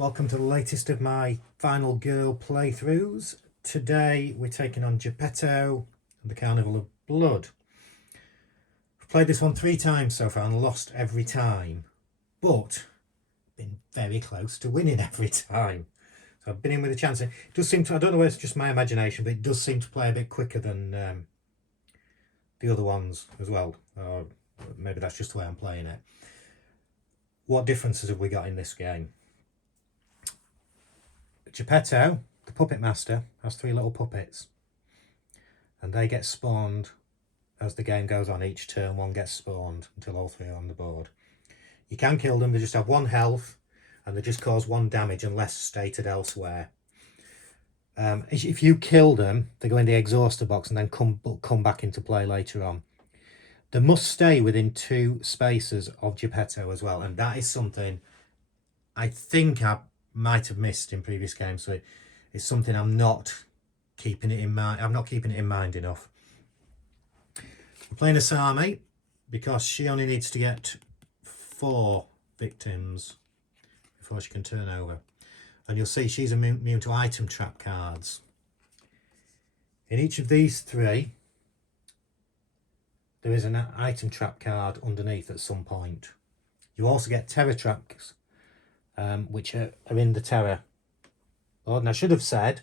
welcome to the latest of my Final Girl playthroughs. Today we're taking on Geppetto and the Carnival of Blood. I've played this one 3 times so far and lost every time, but been very close to winning every time. So I've been in with a chance. It does seem to, I don't know whether it's just my imagination, but it does seem to play a bit quicker than the other ones as well. Or maybe that's just the way I'm playing it. What differences have we got in this game? Geppetto, the puppet master, has 3 little puppets, and they get spawned as the game goes on. Each turn one gets spawned until all 3 are on the board. You can kill them, they just have 1 health and they just cause 1 damage unless stated elsewhere. If you kill them, they go in the exhauster box and then come back into play later on. They must stay within 2 spaces of Geppetto as well, and that is something I think I might have missed in previous games, so it's something I'm not keeping it in mind. I'm not keeping it in mind enough. I'm playing a Sami because she only needs to get 4 victims before she can turn over, and you'll see she's immune to item trap cards. In each of these 3 there is an item trap card underneath at some point. You also get terror traps, which are in the terror board. And I should have said,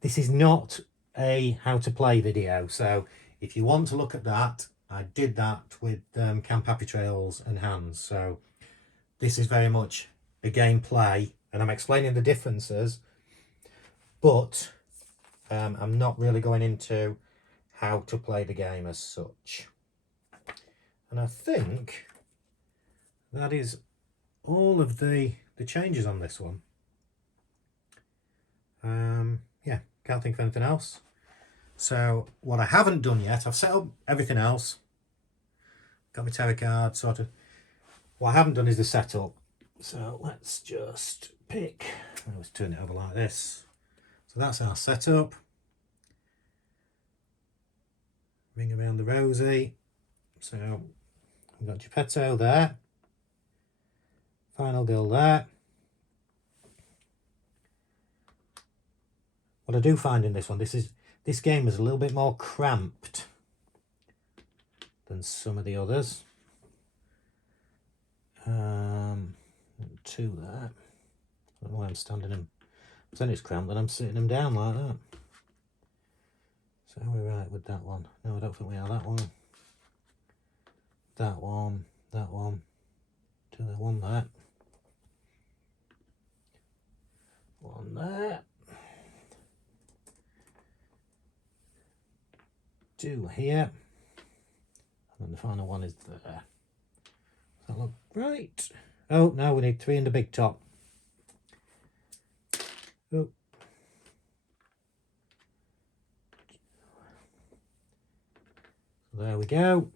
this is not a how to play video, so if you want to look at that, I did that with Camp Happy Trails and Hands. So this is very much a gameplay, and I'm explaining the differences, but I'm not really going into how to play the game as such. And I think that is all of the changes on this one. Yeah, can't think of anything else. So what I haven't done yet, I've set up everything else, got my tarot card sorted. What I haven't done is the setup. So let's just pick, let's turn it over like this. So that's our setup. Ring around the rosy. So we've got Geppetto there, Final Girl there. What I do find in this one, this game is a little bit more cramped than some of the others. 2 there. I don't know why I'm standing them. Then it's cramped, then I'm sitting them down like that. So are we right with that one? No, I don't think we are. That one. That one. That one. 2 there, 1 there. 1 there. 2 here. And then the final one is there. Does that look right? Oh, no, we need 3 in the big top. Oh. There we go.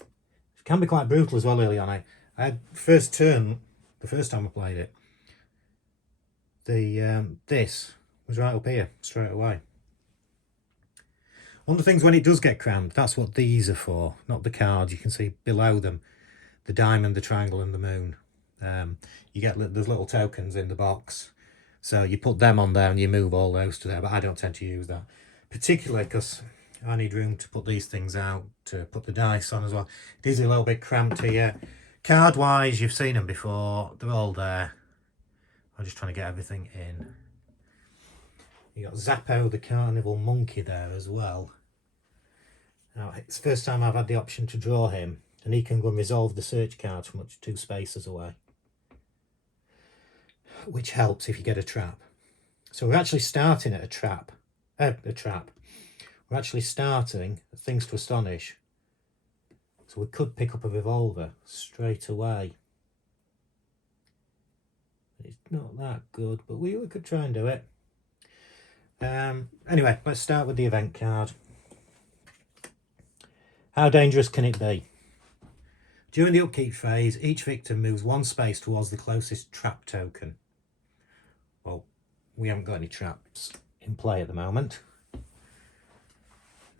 It can be quite brutal as well early on. I had first turn, the first time I played it, this was right up here straight away. One of the things when it does get crammed, that's what these are for, not the cards. You can see below them the diamond, the triangle and the moon. You get those little tokens in the box, so you put them on there and you move all those to there, but I don't tend to use that, particularly because I need room to put these things out, to put the dice on as well. It is a little bit cramped here. Card wise, you've seen them before, they're all there. I'm just trying to get everything in. You got Zappo the Carnival Monkey there as well. Now it's the first time I've had the option to draw him, and he can go and resolve the search card from up to 2 spaces away, which helps if you get a trap. So we're actually starting at a trap. We're actually starting at Things to Astonish. So we could pick up a revolver straight away. It's not that good, but we could try and do it. Anyway, let's start with the event card. How dangerous can it be? During the upkeep phase, each victim moves 1 space towards the closest trap token. Well, we haven't got any traps in play at the moment.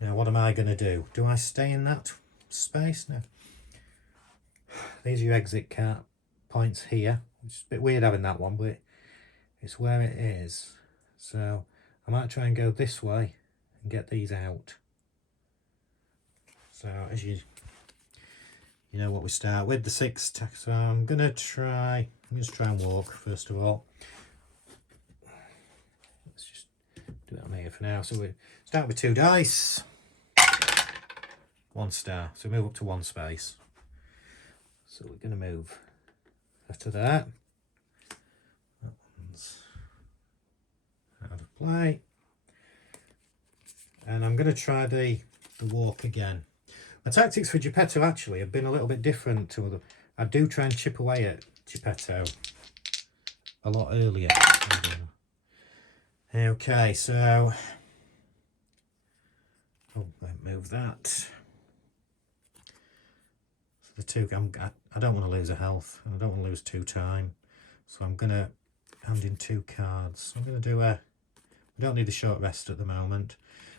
Now, what am I going to do? Do I stay in that space? No. These are your exit points here, which is a bit weird having that one, but it's where it is. So I might try and go this way and get these out. So as you know what we start with, the 6 tack. So I'm gonna try and walk first of all. Let's just do it on here for now. So we start with 2 dice, 1 star. So move up to 1 space. So we're gonna move after that. That one's out of play. And I'm gonna try the walk again. My tactics for Geppetto actually have been a little bit different to other. I do try and chip away at Geppetto a lot earlier. Okay, so move that. So the 2. I don't want to lose a health, and I don't want to lose 2 time. So I'm gonna hand in 2 cards. I'm gonna do a. We don't need a short rest at the moment,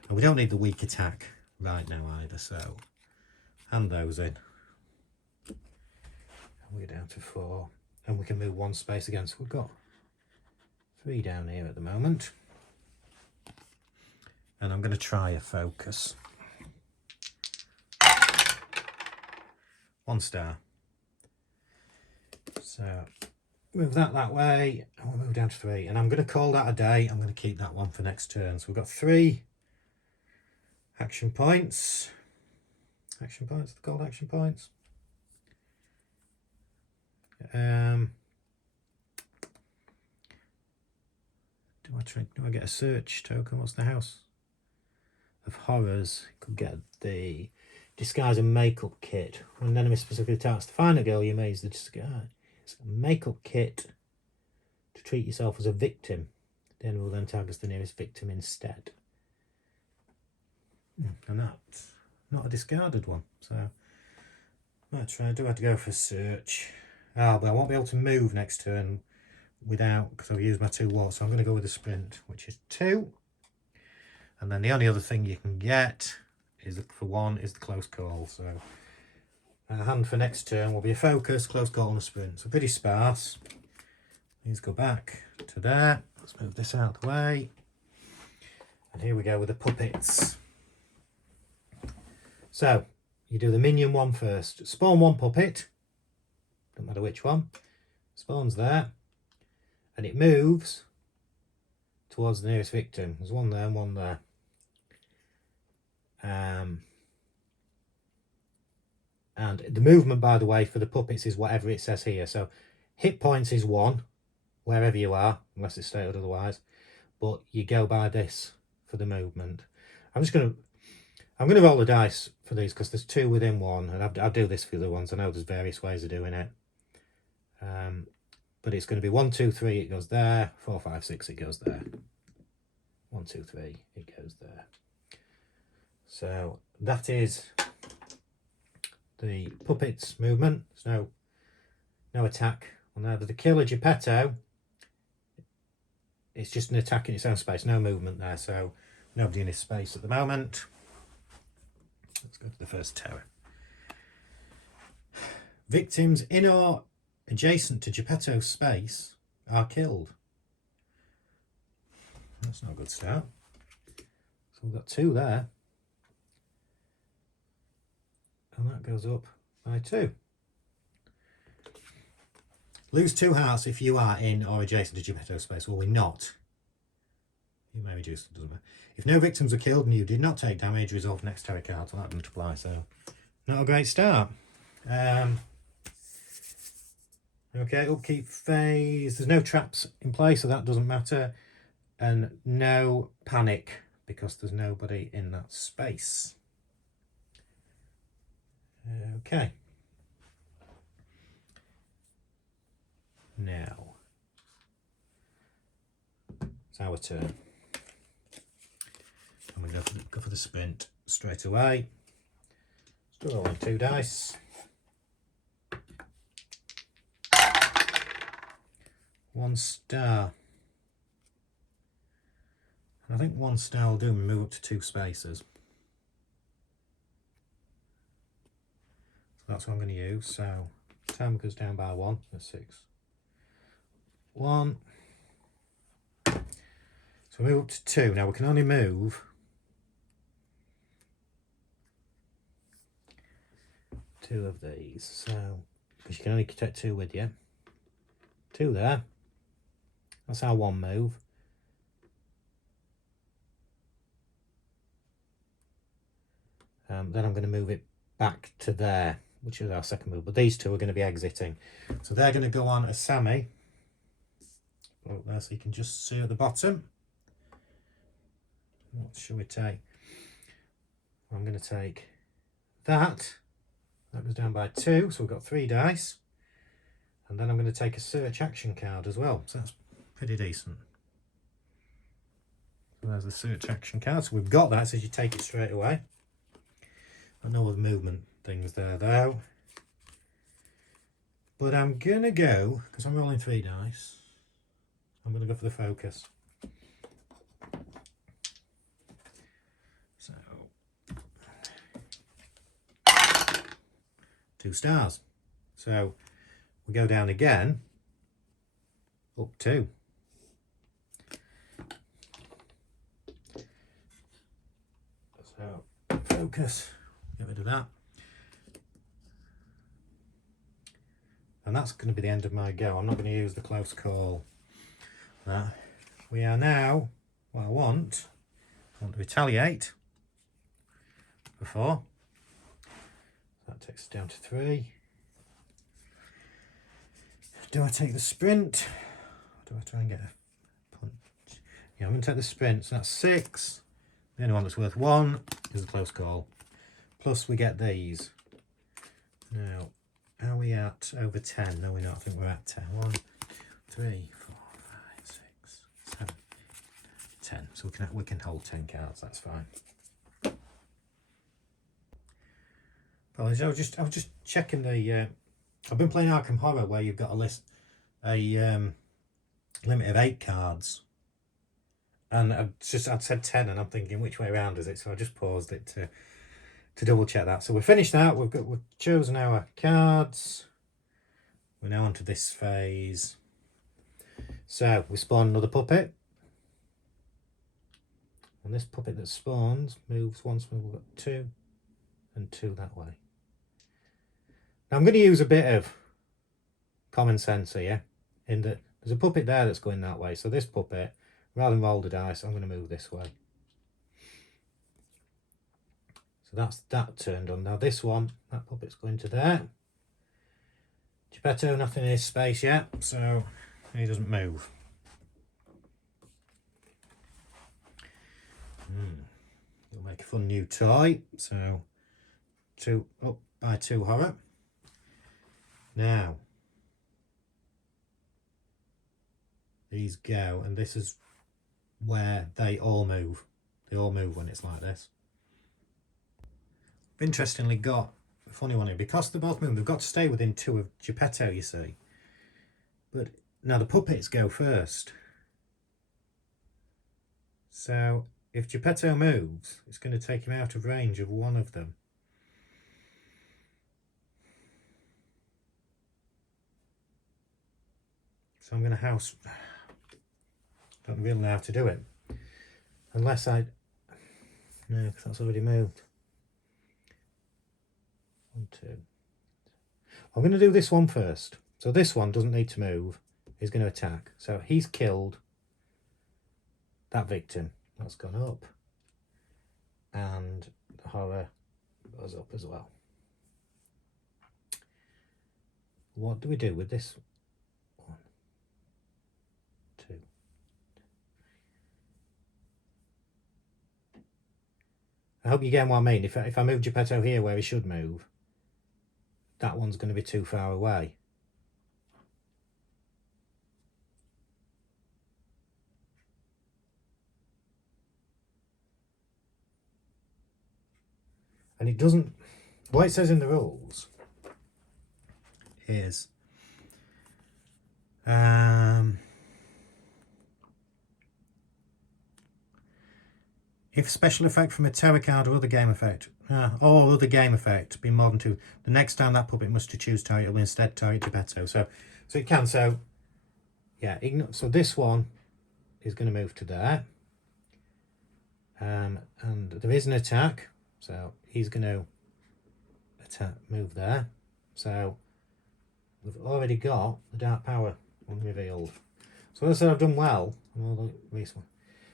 and we don't need the weak attack right now either. So. Hand those in. And we're down to 4. And we can move 1 space again. So we've got 3 down here at the moment. And I'm going to try a focus. 1 star. So move that way. And we'll move down to 3. And I'm going to call that a day. I'm going to keep that one for next turn. So we've got 3 action points. Action points, the called action points. Do I get a search token? What's the House of Horrors? Could get the disguise and makeup kit. When an enemy specifically attacks the final girl, you may use the disguise. It's a makeup kit to treat yourself as a victim. The enemy will then tag as the nearest victim instead. And that's not a discarded one, so I might try. I do have to go for search. But I won't be able to move next turn without, because I've used my 2 walks, so I'm going to go with a sprint, which is 2. And then the only other thing you can get is for 1 is the close call. So our hand for next turn will be a focus, close call, and a sprint. So pretty sparse. These go back to there. Let's move this out of the way. And here we go with the puppets. So, you do the minion one first. Spawn 1 puppet. Don't matter which one. Spawns there. And it moves towards the nearest victim. There's 1 there and 1 there. And the movement, by the way, for the puppets is whatever it says here. So, hit points is 1, wherever you are, unless it's stated otherwise. But you go by this for the movement. I'm going to roll the dice for these because there's 2 within 1, and I'll do this for the other ones. I know there's various ways of doing it. But it's going to be 1, 2, 3, it goes there. 4, 5, 6, it goes there. 1, 2, 3, it goes there. So that is the puppets movement. There's no attack on there. But the killer Geppetto, it's just an attack in its own space, no movement there. So nobody in his space at the moment. Let's go to the first tower. Victims in or adjacent to Geppetto's space are killed. That's not a good start. So we've got 2 there. And that goes up by 2. Lose 2 hearts if you are in or adjacent to Geppetto's space. Well, we're not. You may reduce it, doesn't matter. If no victims are killed and you did not take damage, resolve next tarot card. So that doesn't apply, so not a great start. Okay, upkeep phase. There's no traps in place, so that doesn't matter. And no panic, because there's nobody in that space. Okay. Now, it's our turn. And we go for the sprint straight away. Still rolling 2 dice. 1 star. And I think 1 star will do and move up to 2 spaces. So that's what I'm going to use. So Time goes down by 1. That's 6. 1. So we move up to 2. Now we can only move 2 of these. So, because you can only take 2 with you. 2 there. That's our 1 move. Then I'm going to move it back to there, which is our second move. But these 2 are going to be exiting. So they're going to go on as Sammy. Put there so you can just see at the bottom. What shall we take? I'm going to take that. That goes down by 2, so we've got 3 dice. And then I'm going to take a search action card as well. So that's pretty decent. So there's the search action card. So we've got that, so you take it straight away. No other movement things there though. But I'm going to go, because I'm rolling 3 dice, I'm going to go for the focus. So, 2 stars. So we go down again, up 2. So focus, get rid of that. And that's going to be the end of my go. I'm not going to use the close call. We are now, what I want to retaliate for 4. That takes us down to 3. Do I take the sprint? Or do I try and get a punch? Yeah, I'm going to take the sprint. So that's 6. The only one that's worth 1 is the close call. Plus we get these. Now, are we at over 10? No, we're not. I think we're at 10. 1, 3, 4, 5, 6, 7, 10. So we can hold 10 cards. That's fine. Apologies. I was just checking the. I've been playing Arkham Horror where you've got a limit of 8 cards, and I'd said 10, and I'm thinking which way around is it? So I just paused it to double check that. So we're finished that. We've chosen our cards. We're now onto this phase. So we spawn another puppet, and this puppet that spawns moves once. We've got 2 and 2 that way. Now I'm going to use a bit of common sense here, in that there's a puppet there that's going that way. So this puppet, rather than roll the dice, I'm going to move this way. So that's that turned on. Now this one, that puppet's going to there. Geppetto, nothing in his space yet, so he doesn't move. It'll make a fun new toy. So 2 up by 2 horror. Now these go, and this is where they all move. They all move when it's like this. Interestingly got a funny one here. Because they're both moving, they've got to stay within 2 of Geppetto, you see. But now the puppets go first. So if Geppetto moves, it's going to take him out of range of 1 of them. So I'm going to house. Don't really know how to do it. Unless I. No, because that's already moved. 1, 2. I'm going to do this one first. So this one doesn't need to move. He's going to attack. So he's killed that victim. That's gone up. And the horror goes up as well. What do we do with this? 1, 2. I hope you get what I mean. If I move Geppetto here where he should move, that one's going to be too far away. And it doesn't, what it says in the rules is If special effect from a terror card or other game effect, or other game effect, be more than 2, the next time that puppet must to choose target will instead target Geppetto. So it can. So yeah, so this one is going to move to there, and there is an attack, so he's going to attack, move there. So we've already got the dark power unrevealed. So as I said, I've done well on all the recent.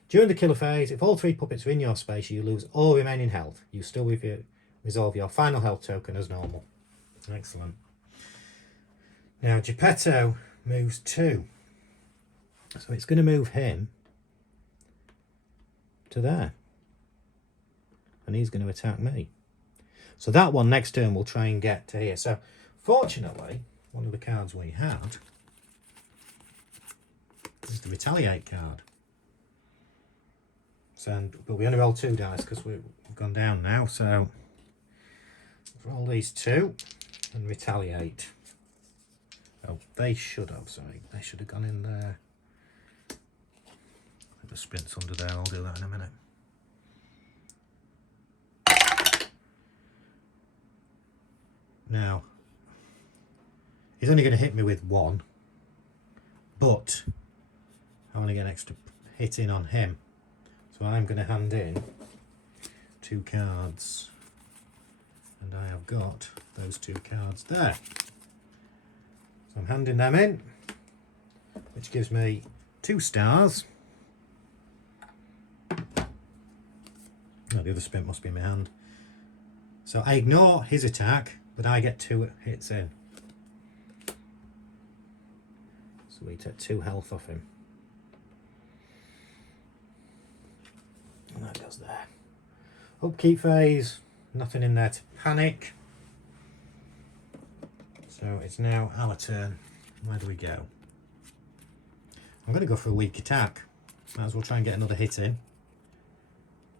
During the killer phase, if all 3 puppets are in your space, you lose all remaining health. You still resolve your final health token as normal. Excellent. Now Geppetto moves 2. So it's going to move him to there. And he's going to attack me. So that one next turn will try and get to here. So fortunately, one of the cards we had is the retaliate card. But we only rolled 2 dice because we've gone down now. So let's roll these 2 and retaliate. Oh, they should have, sorry. They should have gone in there. The sprint's under there, I'll do that in a minute. Now, he's only going to hit me with 1, but I want to get an extra hit in on him. So I'm going to hand in 2 cards, and I have got those 2 cards there. So I'm handing them in, which gives me 2 stars. Oh, the other sprint must be in my hand. So I ignore his attack, but I get 2 hits in. So we take 2 health off him. And that goes there. Upkeep phase, nothing in there to panic. So it's now our turn. Where do we go? I'm going to go for a weak attack. Might as well try and get another hit in.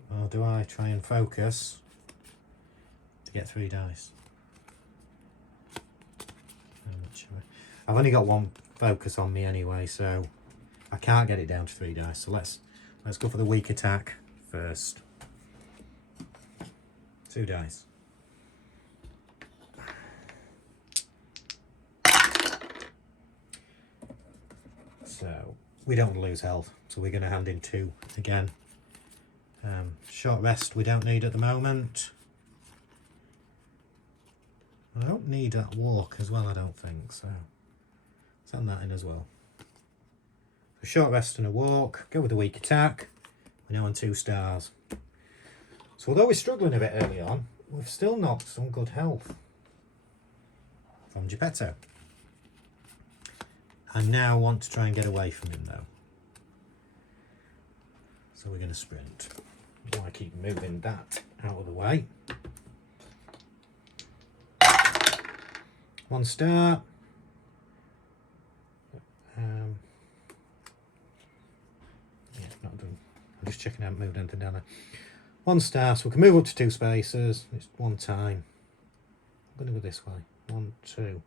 Or do I try and focus to get 3 dice? I'm not sure. I've only got 1 focus on me anyway, so I can't get it down to 3 dice. So let's go for the weak attack first. 2 dice. So we don't want to lose health, so we're going to hand in 2 again. Short rest we don't need at the moment. I don't need that walk as well, I don't think, so send that in as well. So short rest and a walk, go with a weak attack. We're now on 2 stars. So although we're struggling a bit early on, we've still knocked some good health from Geppetto. I now want to try and get away from him though. So we're going to sprint. I want to keep moving that out of the way. 1 star. Yeah, not done. I'm just checking I haven't moved anything down there. 1 star, so we can move up to 2 spaces. It's 1 time. I'm going to go this way. 1, 2.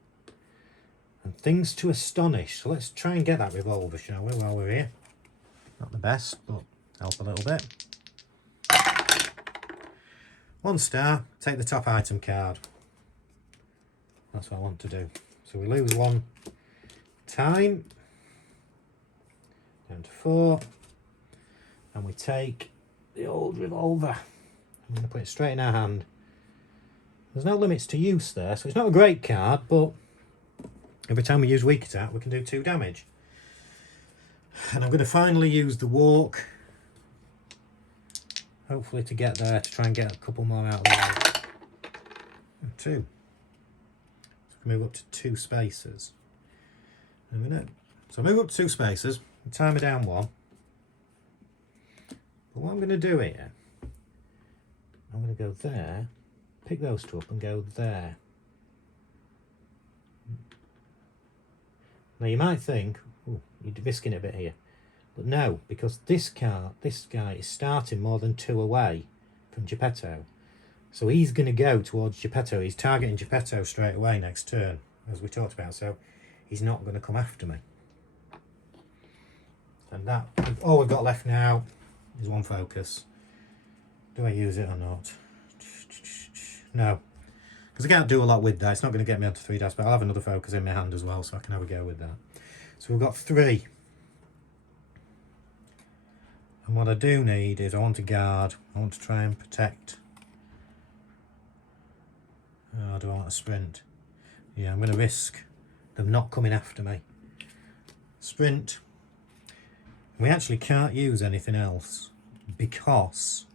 And things to astonish. So let's try and get that revolver, shall we, while we're here. Not the best, but help a little bit. 1 star, take the top item card. That's what I want to do. So we lose 1 time. Down to 4. And we take the old revolver. I'm going to put it straight in our hand. There's no limits to use there, so it's not a great card, but every time we use weak attack, we can do 2 damage. And I'm going to finally use the walk. Hopefully to get there, to try and get a couple more out of the way. 2. So we can move up to 2 spaces. There we go. So move up to 2 spaces, and timer down 1. But what I'm going to do here, I'm going to go there, pick those 2 up and go there. Now you might think, oh, you're risking it a bit here. But no, because this guy is starting more than 2 away from Geppetto. So he's going to go towards Geppetto. He's targeting Geppetto straight away next turn, as we talked about. So he's not going to come after me. And that, all we've got left now is 1 focus. Do I use it or not? No. Because I can't do a lot with that. It's not going to get me onto 3 dice, but I'll have another focus in my hand as well, so I can have a go with that. So we've got 3. And what I do need is I want to guard. I want to try and protect. Oh, do I want to sprint? Yeah, I'm going to risk them not coming after me. Sprint. We actually can't use anything else because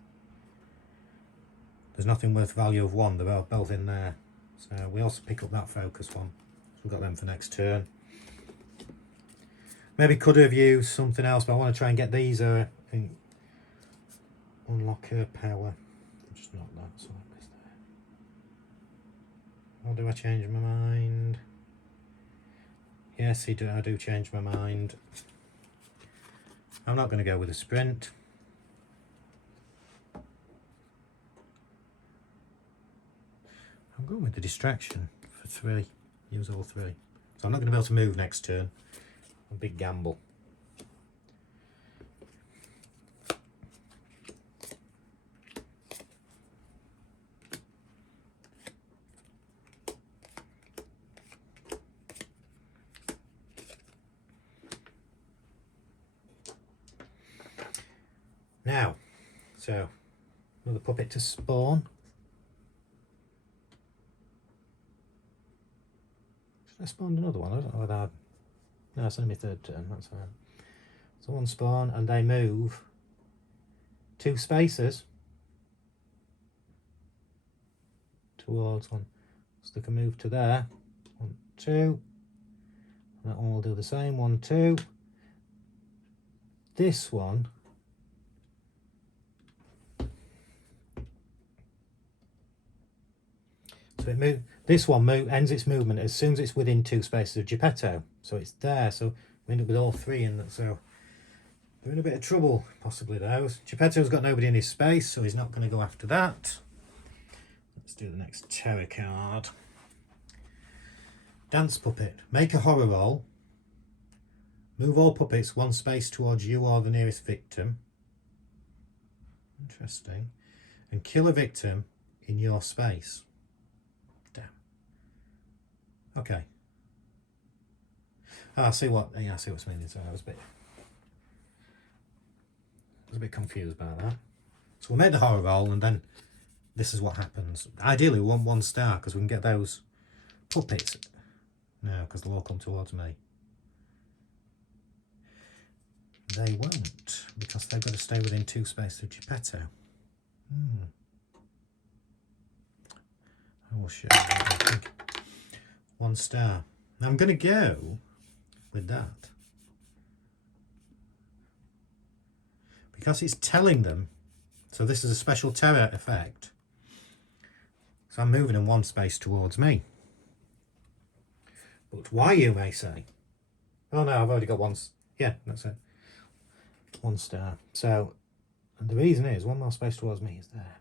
there's nothing worth value of 1. They're both in there. So we also pick up that focus one. So we've got them for next turn. Maybe could have used something else, but I want to try and get these unlock her power. Just not that, so that is there. Or do I change my mind? Yes, I do change my mind. I'm not going to go with a sprint. I'm going with the distraction for 3. Use all 3. So I'm not going to be able to move next turn. A big gamble. Now, so another puppet to spawn. Should I spawn another one? I don't know whether I'd... No, it's only my 3rd turn, that's fine. So 1 spawn and they move 2 spaces towards 1. So they can move to there. 1, 2. That one will do the same. 1, 2. This one so this one ends its movement as soon as it's within 2 spaces of Geppetto. So it's there. So we end up with all 3 in that. So they're in a bit of trouble, possibly those. Geppetto's got nobody in his space, so he's not going to go after that. Let's do the next terror card. Dance puppet. Make a horror roll. Move all puppets 1 space towards you or the nearest victim. Interesting. And kill a victim in your space. Damn. Okay. Oh, I see what. Yeah, I see what's meaning. So I was a bit confused by that. So we'll make the horror roll, and then this is what happens. Ideally, we want 1 star because we can get those puppets. No, because they'll all come towards me. They won't, because they've got to stay within 2 spaces of Geppetto. I will show you. I think 1 star. Now I'm going to go with that. Because it's telling them, so this is a special terror effect. So I'm moving in 1 space towards me. But why, you may say? Oh no, I've already got 1. Yeah, that's it. 1 star. So, and the reason is 1 more space towards me is there.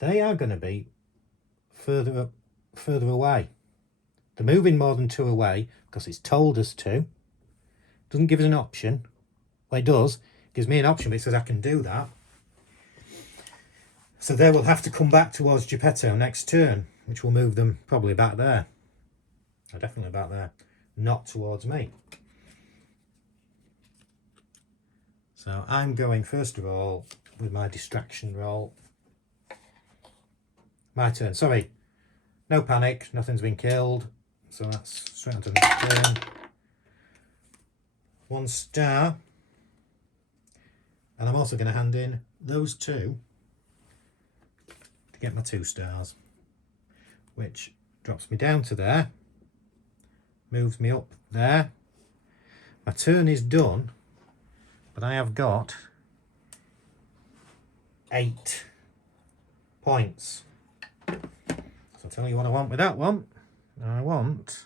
They are going to be further away. They're moving more than 2 away because it's told us to. Doesn't give us an option. Well, it does. It gives me an option, but it says I can do that. So they will have to come back towards Geppetto next turn, which will move them probably back there. Oh, definitely back there. Not towards me. So I'm going first of all with my distraction roll. My turn. Sorry. No panic. Nothing's been killed. So that's straight on to the next turn. 1 star. And I'm also going to hand in those 2 to get my 2 stars. Which drops me down to there. Moves me up there. My turn is done. But I have got 8 points. So I'll tell you what I want with that one. I want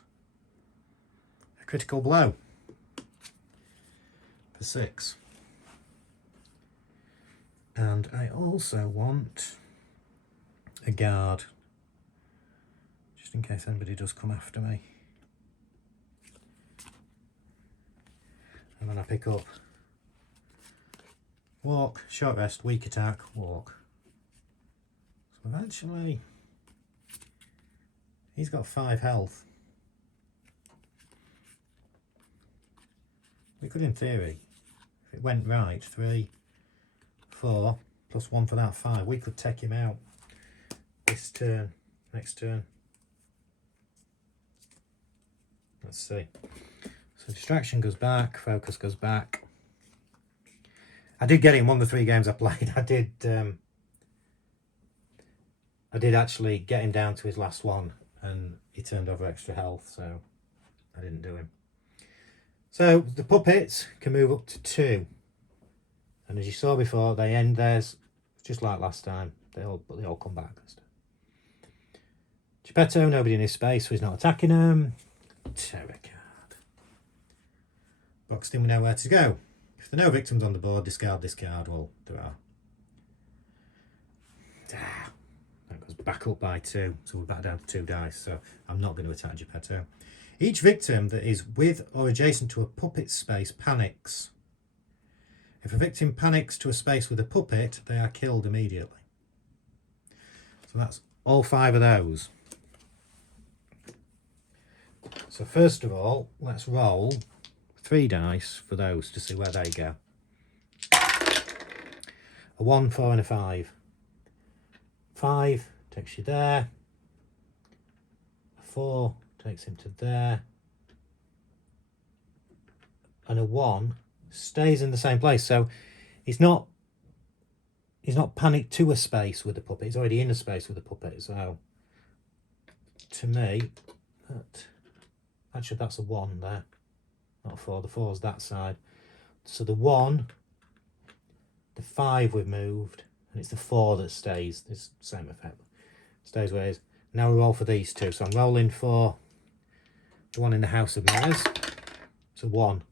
a critical blow for 6. And I also want a guard, just in case anybody does come after me. And then I pick up walk, short rest, weak attack, walk. So actually, he's got 5 health. We could, in theory, if it went right, 3, 4, plus 1 for that 5, we could take him out this turn, next turn. Let's see. So distraction goes back, focus goes back. I did get him one of the 3 games I played. I did actually get him down to his last one, and he turned over extra health, so I didn't do him. So the puppets can move up to 2, and as you saw before, they end theirs just like last time. They all come back. Geppetto, nobody in his space, so he's not attacking them. Terror card. Boxed in, we know where to go. If there are no victims on the board, discard this card. Well, there are. That goes back up by 2, so we're back down to 2 dice, so I'm not going to attack Geppetto. Each victim that is with or adjacent to a puppet space panics. If a victim panics to a space with a puppet, they are killed immediately. So that's all 5 of those. So first of all, let's roll 3 dice for those to see where they go. A 1, 4 and a 5. 5 takes you there. A 4 takes him to there. And a 1 stays in the same place. So he's not panicked to a space with the puppet. He's already in a space with the puppet. So to me, actually that's a 1 there. Not a 4. The 4's that side. So the 1, the 5 we've moved, and it's the 4 that stays. It's the same effect. Stays where it is. Now we roll for these 2. So I'm rolling for the one in the House of Mirrors. It's a 1.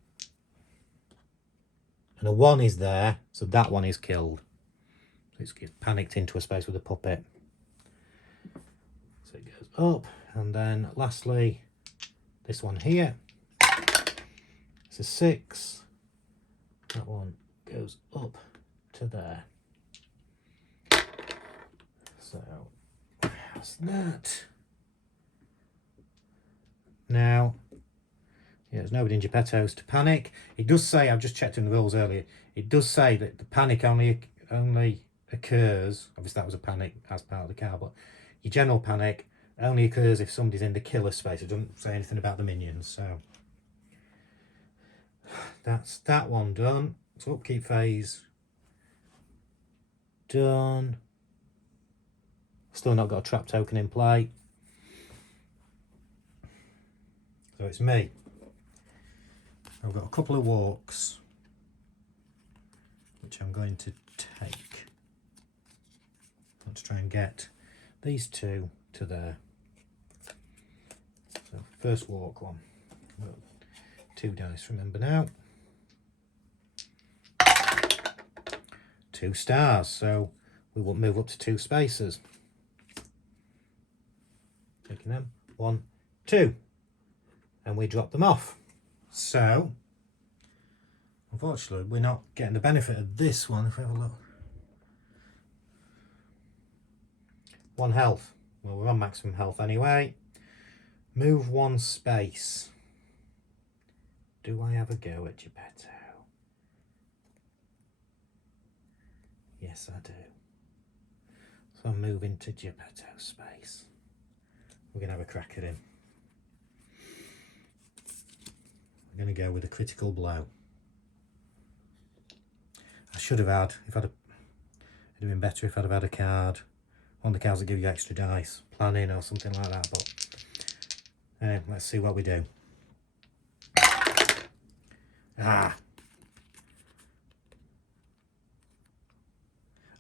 And a 1 is there, so that one is killed. So it's panicked into a space with a puppet. So it goes up. And then lastly, this one here. It's a 6. That one goes up to there. So that's that. Now, yeah, there's nobody in Geppetto's to panic. It does say, I've just checked in the rules earlier, it does say that the panic only occurs, obviously that was a panic as part of the card, but your general panic only occurs if somebody's in the killer space. It doesn't say anything about the minions, so that's that one done. So upkeep phase done. Still not got a trap token in play. So it's me. I've got a couple of walks which I'm going to take. Let's try and get these 2 to there. So first walk one. 2 dice, remember now. 2 stars, so we will move up to 2 spaces. Taking them. 1, 2. And we drop them off. So, unfortunately, we're not getting the benefit of this one. If we have a look. 1 health. Well, we're on maximum health anyway. Move 1 space. Do I have a go at Geppetto? Yes, I do. So I'm moving to Geppetto space. We're going to have a crack at him. We're going to go with a critical blow. I should have had, it'd have been better if I'd have had a card. One of the cards that give you extra dice. Planning or something like that, but let's see what we do.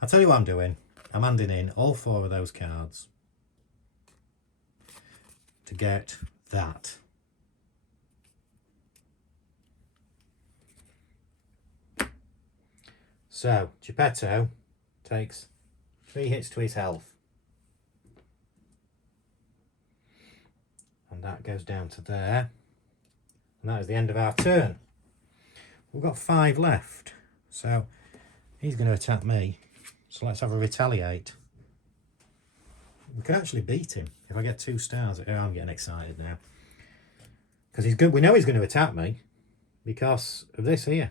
I'll tell you what I'm doing. I'm handing in all 4 of those cards to get that. So, Geppetto takes 3 hits to his health. And that goes down to there. And that is the end of our turn. We've got 5 left. So, he's going to attack me. So let's have a retaliate. We could actually beat him if I get 2 stars. Oh, I'm getting excited now. Because he's good. We know he's going to attack me because of this here.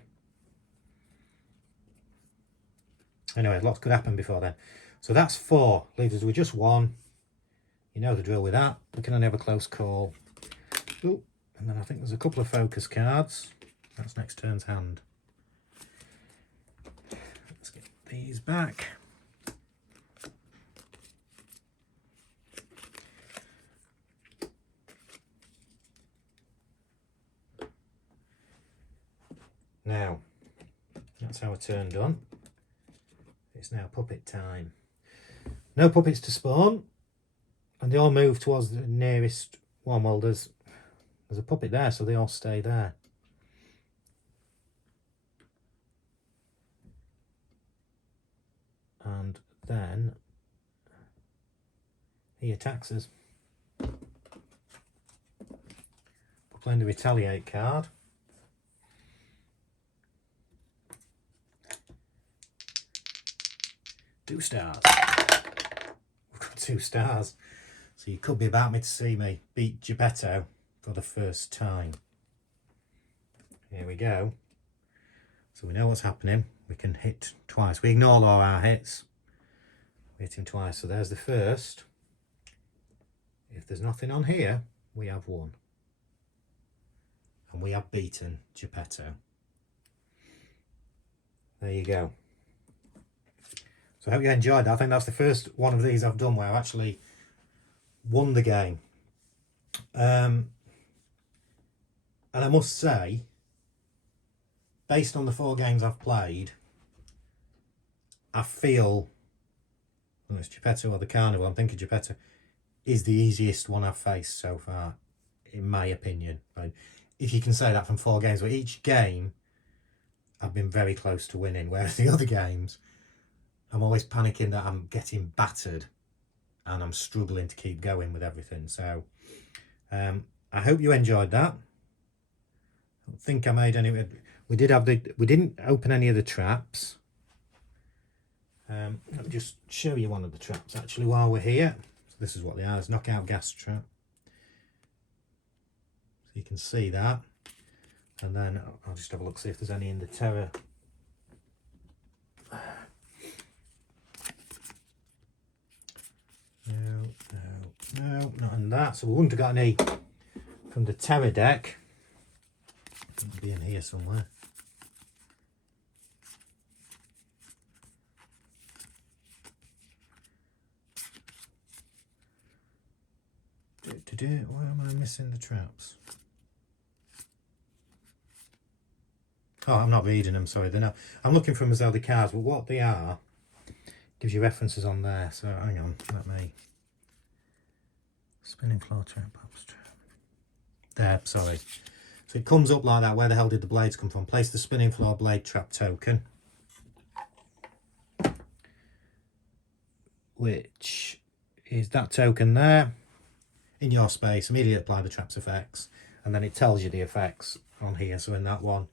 Anyway, lots could happen before then. So that's 4. Leaves us with just 1. You know the drill with that. We can only have a close call. Ooh, and then I think there's a couple of focus cards. That's next turn's hand. Let's get these back. Now, that's our turn done. It's now puppet time. No puppets to spawn, and they all move towards the nearest one. Well, there's a puppet there, so they all stay there. And then he attacks us. We're playing the retaliate card. Two stars. We've got 2 stars. So you could be about me to see me beat Geppetto for the first time. Here we go. So we know what's happening. We can hit twice. We ignore all our hits. We hit him twice. So there's the first. If there's nothing on here, we have won. And we have beaten Geppetto. There you go. So I hope you enjoyed that. I think that's the first one of these I've done where I've actually won the game. And I must say, based on the 4 games I've played, I feel, well, it's Geppetto or the Carnival, I'm thinking Geppetto, is the easiest one I've faced so far, in my opinion. But if you can say that from 4 games, but each game I've been very close to winning, whereas the other games, I'm always panicking that I'm getting battered and I'm struggling to keep going with everything. So I hope you enjoyed that. I don't think I made any. We didn't open any of the traps. Let me just show you one of the traps actually while we're here. So this is what they are. It's knockout gas trap. So you can see that. And then I'll just have a look, see if there's any in the terror. No, not in that. So we wouldn't have got any from the terror deck. It'll be in here somewhere. Why am I missing the traps? Oh, I'm not reading them, sorry. They're not. I'm looking for Mazzelda cards, but what they are gives you references on there. So hang on, let me. Spinning floor trap, pops trap. There, sorry. So it comes up like that. Where the hell did the blades come from? Place the spinning floor blade trap token, which is that token there. In your space, immediately apply the trap's effects, and then it tells you the effects on here. So in that one,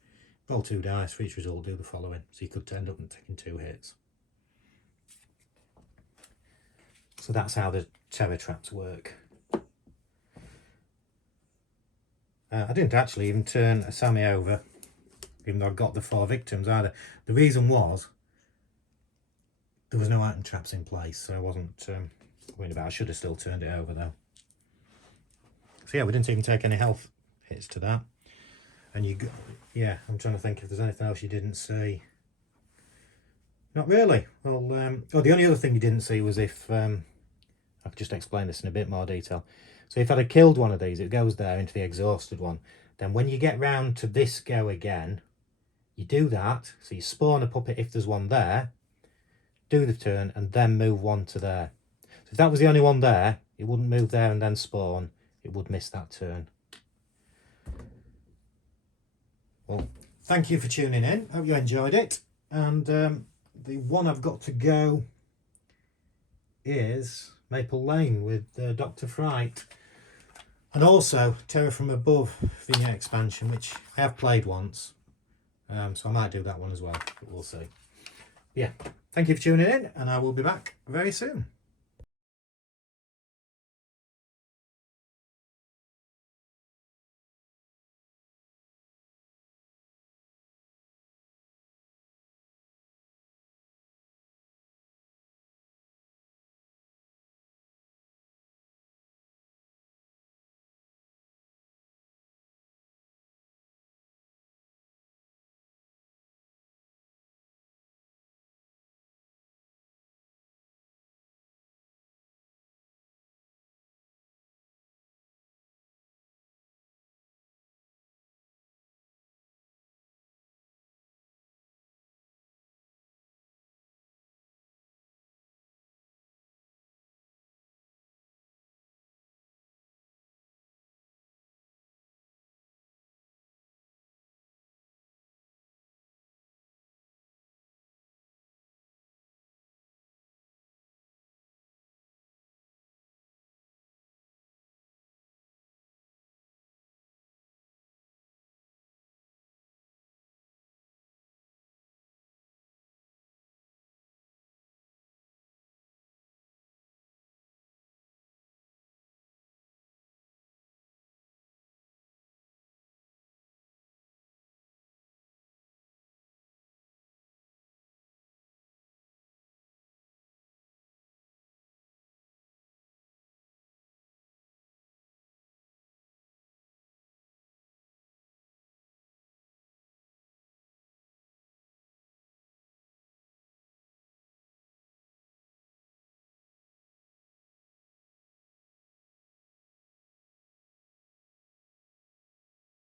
roll 2 dice, for each result do the following. So you could end up taking 2 hits. So that's how the terror traps work. I didn't actually even turn a Sammy over, even though I got the 4 victims either. The reason was there was no item traps in place, so I wasn't worried about it. I should have still turned it over though. So yeah, we didn't even take any health hits to that. And you, yeah, I'm trying to think if there's anything else you didn't see. Not really. Well, oh, the only other thing you didn't see was if, I could just explain this in a bit more detail. So if I'd have killed one of these, it goes there into the exhausted one. Then when you get round to this go again, you do that. So you spawn a puppet if there's one there, do the turn, and then move one to there. So if that was the only one there, it wouldn't move there and then spawn. It would miss that turn. Well, thank you for tuning in. Hope you enjoyed it. And the one I've got to go is Maple Lane with Dr. Fright. And also Terror from Above vignette expansion, which I have played once. So I might do that one as well, but we'll see. Yeah, thank you for tuning in, and I will be back very soon.